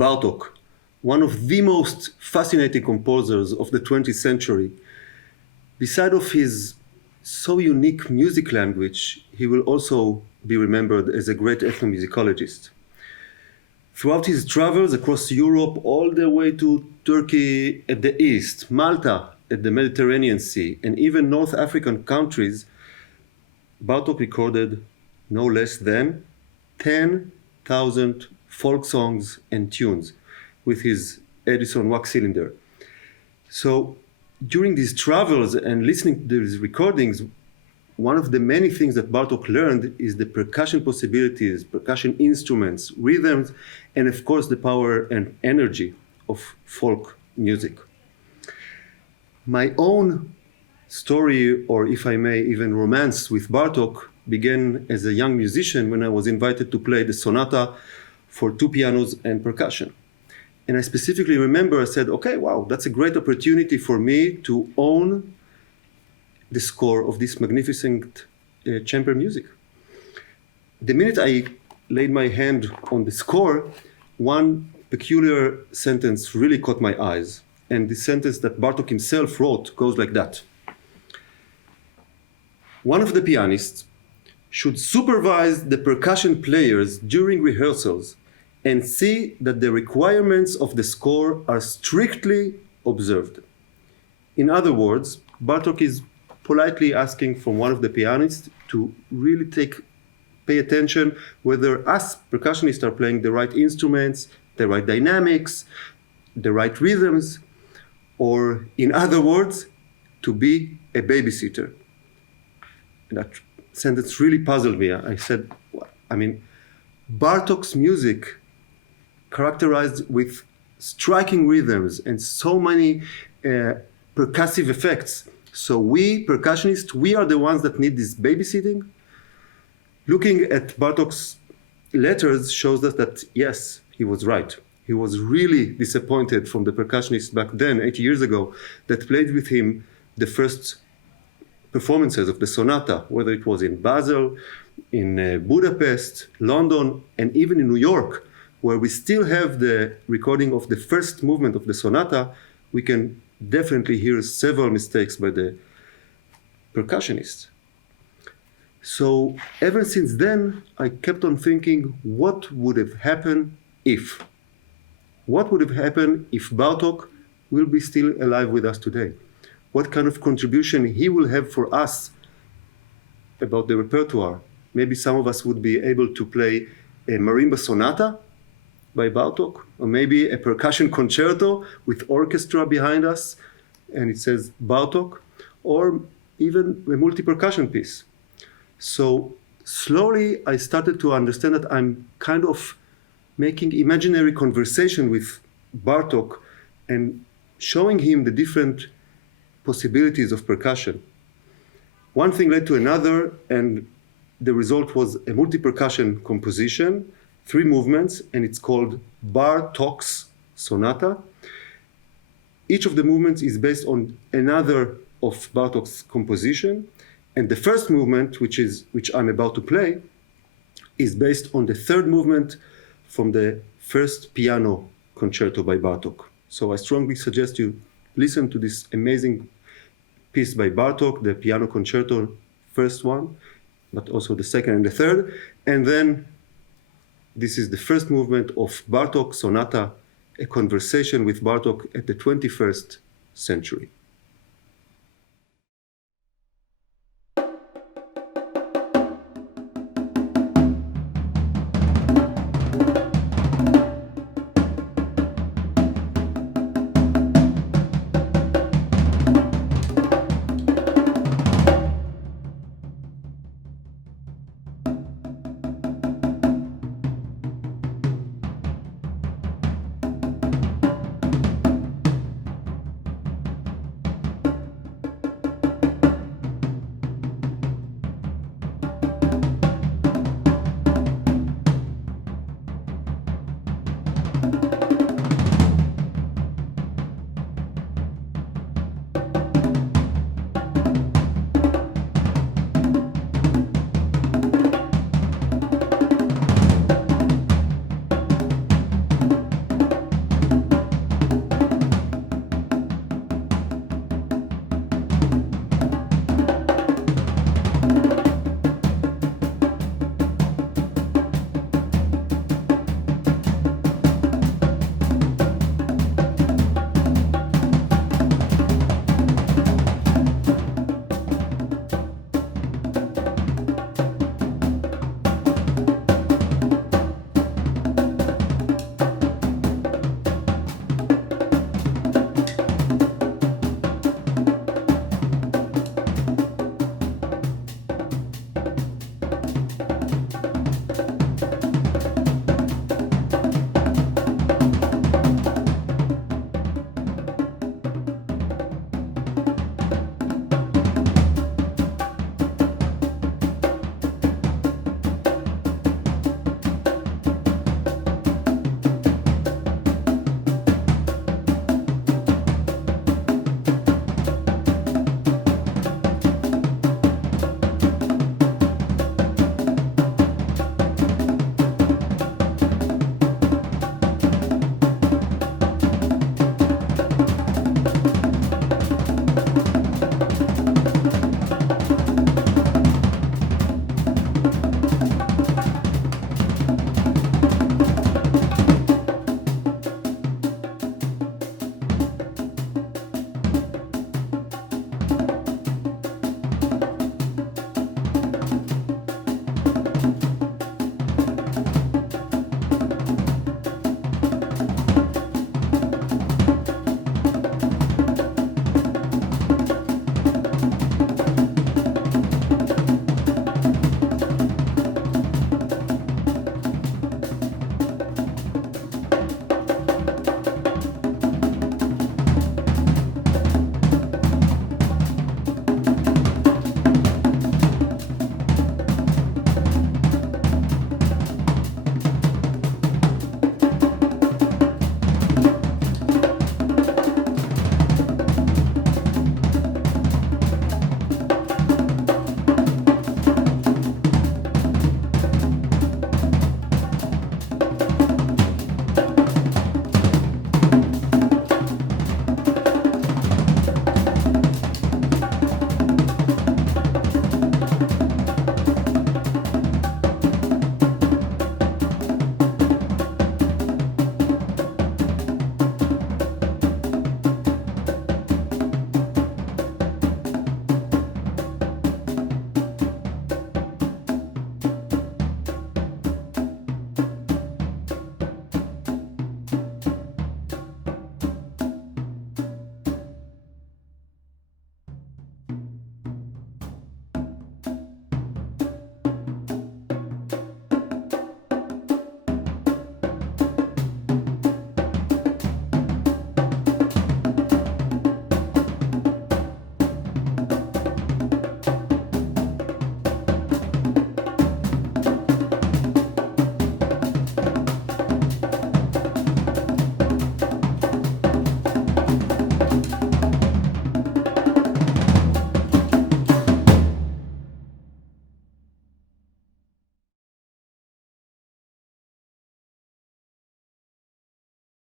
Bartok, one of the most fascinating composers of the 20th century. Beside of his so unique music language, he will also be remembered as a great ethnomusicologist. Throughout his travels across Europe, all the way to Turkey at the east, Malta at the Mediterranean Sea, and even North African countries, Bartok recorded no less than 10,000 folk songs and tunes with his Edison wax cylinder. So during these travels and listening to these recordings, one of the many things that Bartok learned is the percussion possibilities, percussion instruments, rhythms, and of course the power and energy of folk music. My own story, or if I may, even romance with Bartok, began as a young musician when I was invited to play the sonata for 2 pianos and percussion. And I specifically remember I said, okay, wow, that's a great opportunity for me to own the score of this magnificent chamber music. The minute I laid my hand on the score, one peculiar sentence really caught my eyes. And the sentence that Bartok himself wrote goes like that. One of the pianists should supervise the percussion players during rehearsals and see that the requirements of the score are strictly observed. In other words, Bartok is politely asking from one of the pianists to really pay attention whether us percussionists are playing the right instruments, the right dynamics, the right rhythms, or in other words, to be a babysitter. And that sentence really puzzled me. I said, Bartok's music characterized with striking rhythms and so many percussive effects. So we, percussionists, we are the ones that need this babysitting. Looking at Bartok's letters shows us that, yes, he was right. He was really disappointed from the percussionists back then, 80 years ago, that played with him the first performances of the sonata, whether it was in Basel, in Budapest, London, and even in New York, where we still have the recording of the first movement of the sonata. We can definitely hear several mistakes by the percussionists. So ever since then, I kept on thinking, what would have happened if? What would have happened if Bartok will be still alive with us today? What kind of contribution he will have for us about the repertoire? Maybe some of us would be able to play a marimba sonata by Bartok, or maybe a percussion concerto with orchestra behind us, and it says Bartok, or even a multi-percussion piece. So slowly I started to understand that I'm kind of making imaginary conversation with Bartok and showing him the different possibilities of percussion. One thing led to another, and the result was a multi-percussion composition, 3 movements, and it's called Bartok's Sonata. Each of the movements is based on another of Bartok's composition, and the first movement, which I'm about to play, is based on the 3rd movement from the first piano concerto by Bartok. So I strongly suggest you listen to this amazing piece by Bartok, the piano concerto, first one, but also the 2nd and the 3rd, and then this is the first movement of Bartok Sonata, a conversation with Bartok at the 21st century.